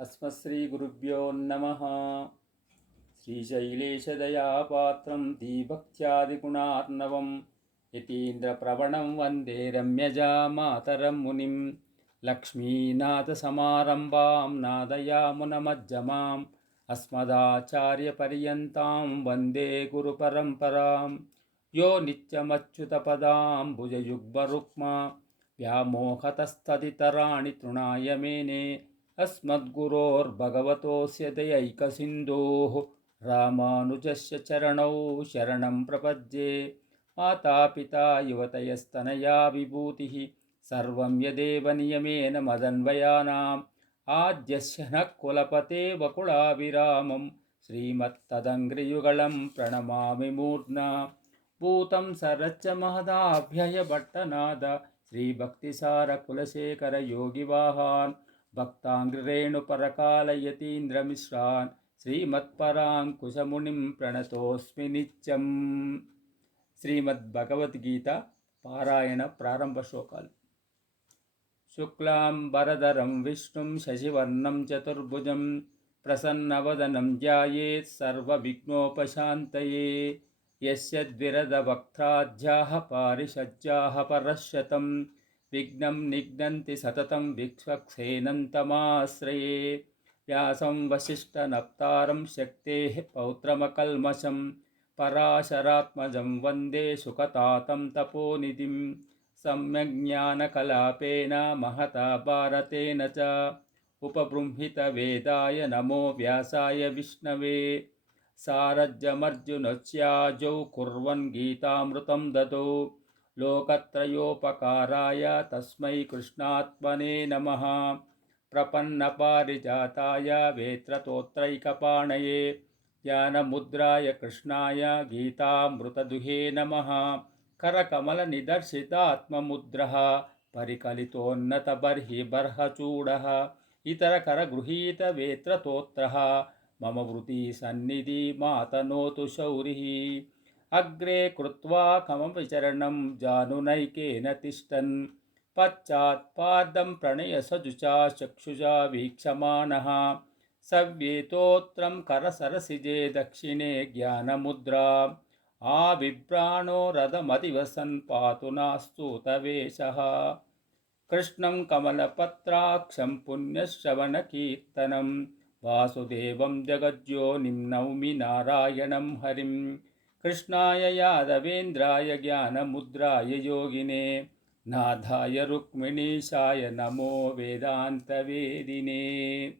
अस्मत्श्रीगुरुभ्यो नमः। श्रीशैलेशदयापात्रं दीभक्त्यादिगुणार्णवं यतीन्द्रप्रवणं वन्दे रम्यजामातरं मुनिं। लक्ष्मीनाथसमारम्भां नादयामुनमध्यमाम् अस्मदाचार्यपर्यन्तां वन्दे गुरुपरम्परां। यो नित्यमच्युतपदां भुजयुग्मरुक्मा व्यामोहतस्तदितराणि तृणाय मेने। अस्मद्गुरोर्भगवतोऽस्य दयैकसिन्धोः रामानुजस्य चरणौ शरणं प्रपद्ये। मातापिता युवतयस्तनया विभूतिः सर्वं यदेव नियमेन मदन्वयानाम्। आद्यस्य नः कुलपते वकुलाभिरामं श्रीमत्तदङ्घ्रियुगलं प्रणमामि मूर्ध्ना। भूतं सरच्च महदाभ्ययभट्टनाद श्रीभक्तिसारकुलशेखर योगिवाहान् भक्ताङ्घ्रिरेणुपरकालयतीन्द्रमिश्रान् श्रीमत्पराङ्कुशमुनिं प्रणतोऽस्मि नित्यं। శ్రీమద్భగవద్గీత పారాయణ ప్రారంభ శ్లోకాలు. శుక్లాంబరధరం విష్ణుం శశివర్ణం చతుర్భుజం ప్రసన్నవదనం ధ్యాయేత్ సర్వవిఘ్నోపశాంతయే. యస్య ద్విరదవక్త్రాద్యాః పారిషద్యాః పరశ్శతం విఘ్నం నిఘ్నంతి సతతం విక్ష్వక్సేనంతమాశ్రయే. వ్యాసం వసిష్ఠనప్తారం శక్తేః పౌత్రమకల్మషం పరాశరాత్మజం వందే సుఖతాతం తపోనిధిం. సమ్యజ్ఞానకలాపేన మహతా భారతేన చ ఉపబృంహితవేదాయ నమో వ్యాసాయ విష్ణవే. సారథ్యమర్జునస్యాజౌ కుర్వన్ గీతామృతం దదౌ లోకత్రయోపకారాయ తస్మై కృష్ణాత్మనే నమః. ప్రపన్నపారిజాతాయ వేత్రతోత్రైకపాణయే జ్ఞానముద్రాయ కృష్ణాయ గీతామృతదుహే నమః. కరకమలనిదర్శితాత్మముద్రః పరికలితోన్నతబర్హి బర్హచూడః ఇతరకరగృహీతవేత్రతోత్రః మమ వృతి సన్నిధి మాతనోతు శౌరిః. అగ్రే కృత్వా కమవిచరణం జానునైకేన తిష్టన్ పశ్చాత్పాదం ప్రణయసజుషా చక్షుషా వీక్షమాణః. సవ్యేతోత్రం కరసరసిజే దక్షిణే జ్ఞానముద్రా ఆవిభ్రాణో రథమతివసన్ పాతు నాస్తూతవేషః. కృష్ణం కమలపత్రాక్షం పుణ్యశ్రవణకీర్తనం వాసుదేవం జగజ్యోనిం నౌమి నారాయణం హరిం. కృష్ణాయ యాదవేంద్రాయ జ్ఞానముద్రాయ యోగినే నాథాయ రుక్మిణీశాయ నమో వేదాంతవేదినే.